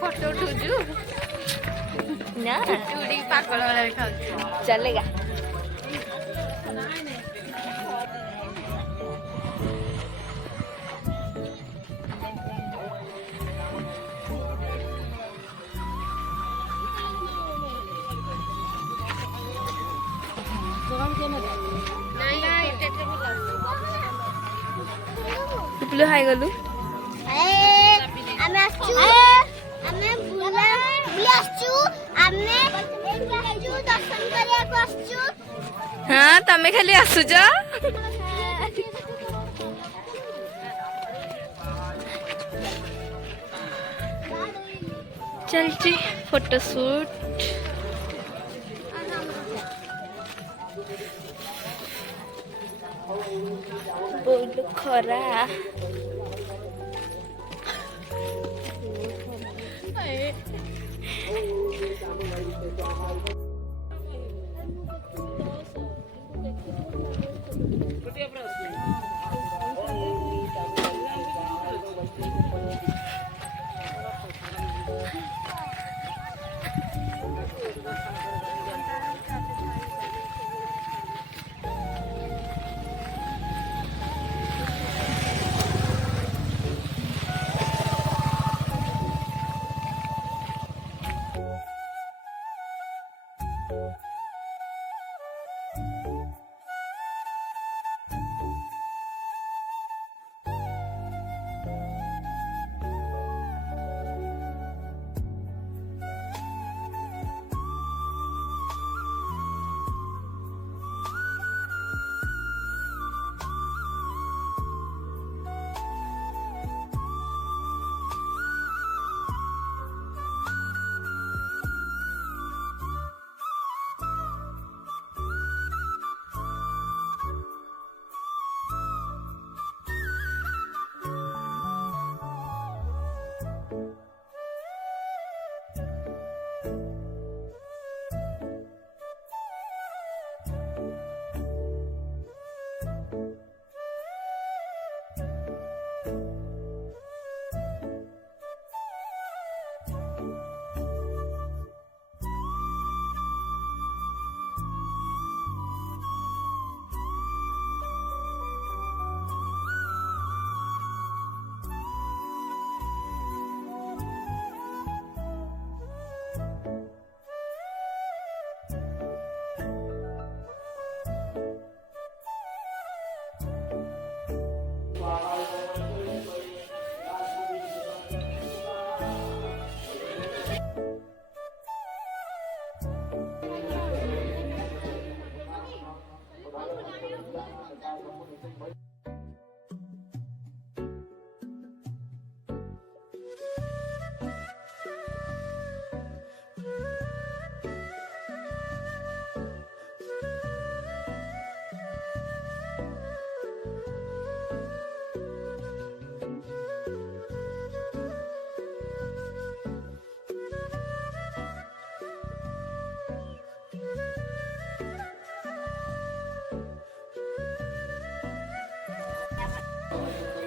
Photo उठू ना चूड़ी पागल वाला चलेगा। टुपलू हाय गलु हाँ तमें खाली आसुच चलची फोटोशूट बहुत खरा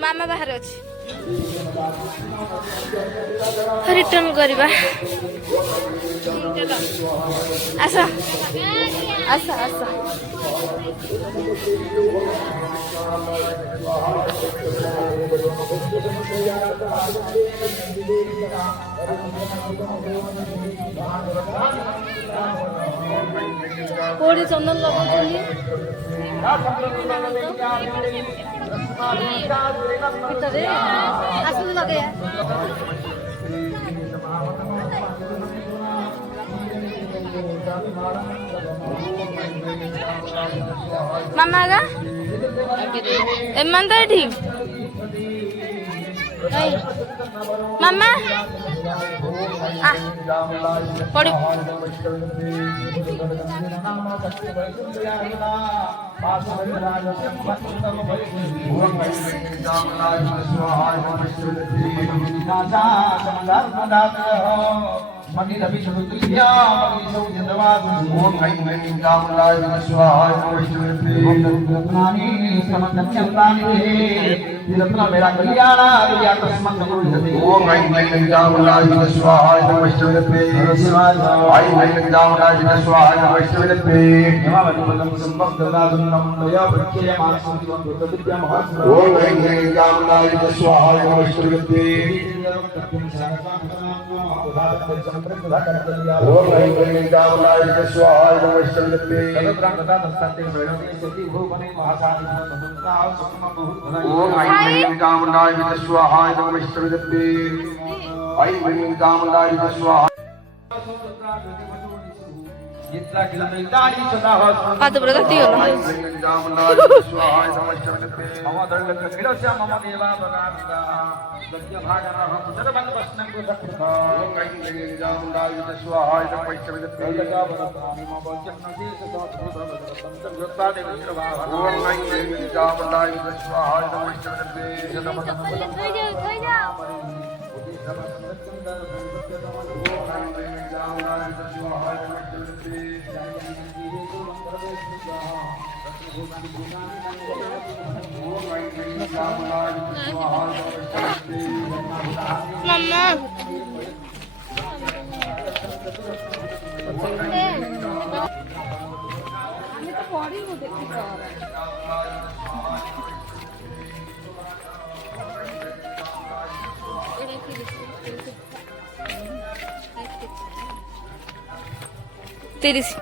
मामा बाहर अच्छी रिटर्न करवा आस आस आस कोड़ी चंदन लगा आसू लगे मामा गा एमन तो ठीक मामा पड़ी मनी रवि चतुर्या मनी सौ चंद्रवाद ओम ऐं ऐं कामलाय स्वाहा वैष्णवे रत्नानि समन्नत्यन्तानि ते रत्न मेरा कल्याण या तस्मत् गुरुते ओम ऐं ऐं कामलाय स्वाहा वैष्णवे ऐं ऐं कामलाय स्वाहा वैष्णवे नमः संभक्तदादुन्नं दया प्रत्यय मानसंति विद्या महात्मा ओम ऐं ऐं कामलाय स्वाहा वैष्णवे ओम ऐं ऐं कामलाय स्वाहा वैष्णवे ओम ऐं ऐं कामलाय स्वाहा वैष्णवे ऐं ऐं कामलाय स्वाहा Pato berarti ya lah. Mama. Tiris.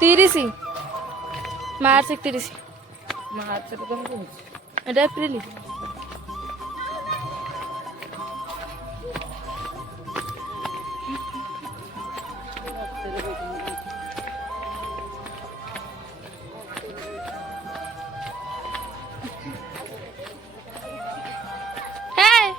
Tiris. Maharse 30. Maharse to kamu. Ada April. Hey.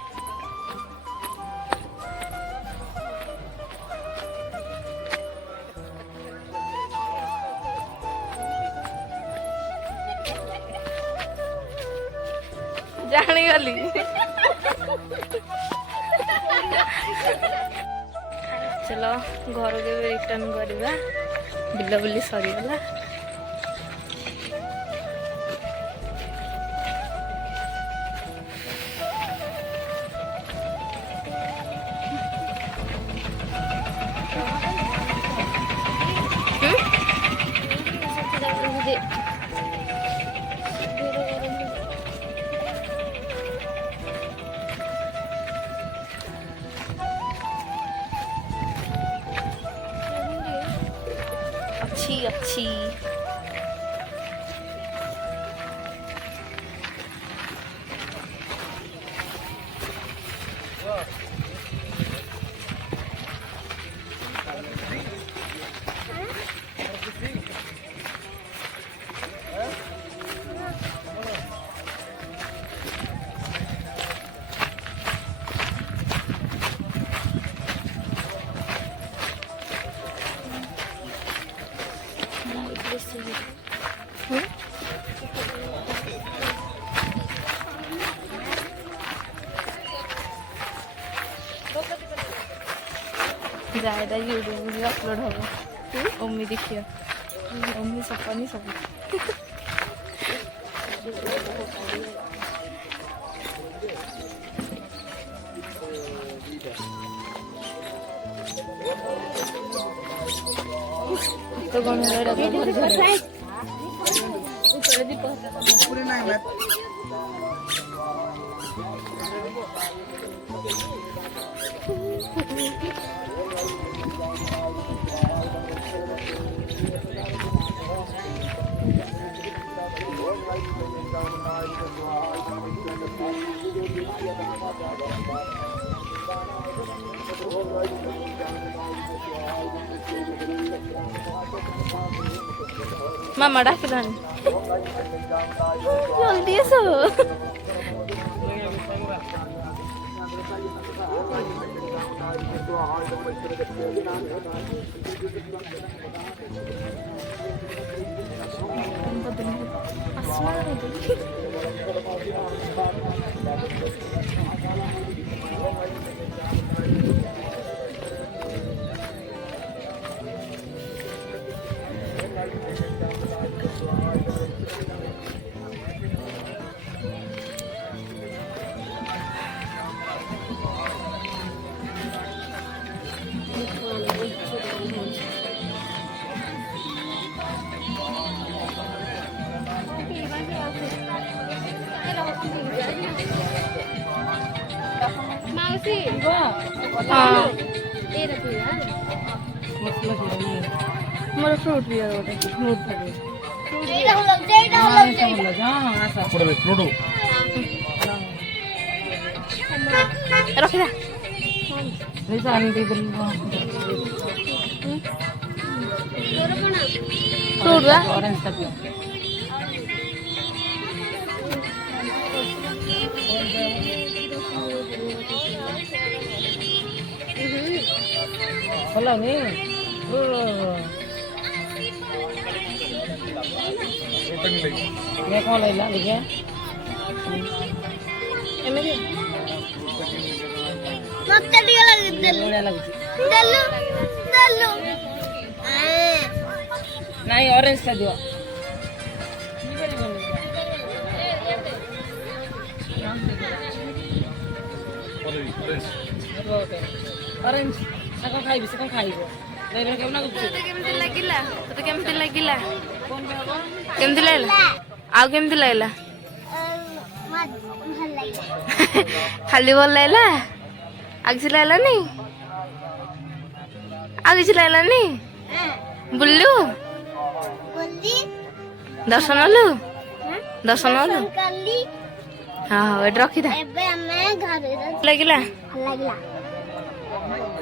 जाने वाली चलो घर के रिटर्न करवा बुलाबुली सरीगला अच्छी जाएगा यूट्यूब में अपलोड होगा मम्मी देखिए मम्मी सपा नहीं सब तो Mama dah kiran. Joldi so. हाँ मोर फ्रूट भी है गोटे फ्रूट रखिदा फ्रूट बा नहीं ऑरेंज का दियो ऑरेंज सका खाइबी सका खाइबो नहीं रे केमना गुप्त केमती लागिला तते केमती लागिला केमती लागला आउ केमती लागला खाली भल लागला आग से लागला नहीं आग से लागला नहीं बुल्लू दर्शन हलु दर्शन हलु हाँ हाँ एट रखी था लगिला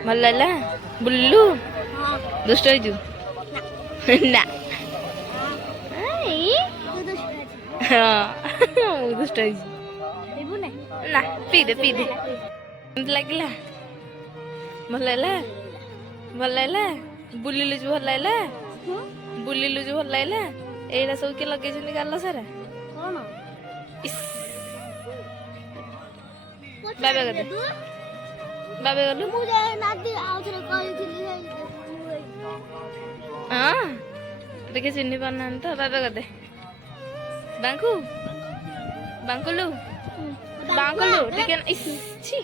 भल लागला बुल्लू दुष्ट हो ना हाँ दुष्ट ना पी दे लगिला भल लागला भल लागला बुलिलु जो भल लागला बुलिलु जो भल लागला एटा सब के लगे जनी गाल सारा कोन बाबा गदे बाबा गलु मुझे नादी आउथरे कहिथिली हां देखे चिन्नी पाना तो बाबा गदे बांकु बांकुलु बांकुलु देखे इस छी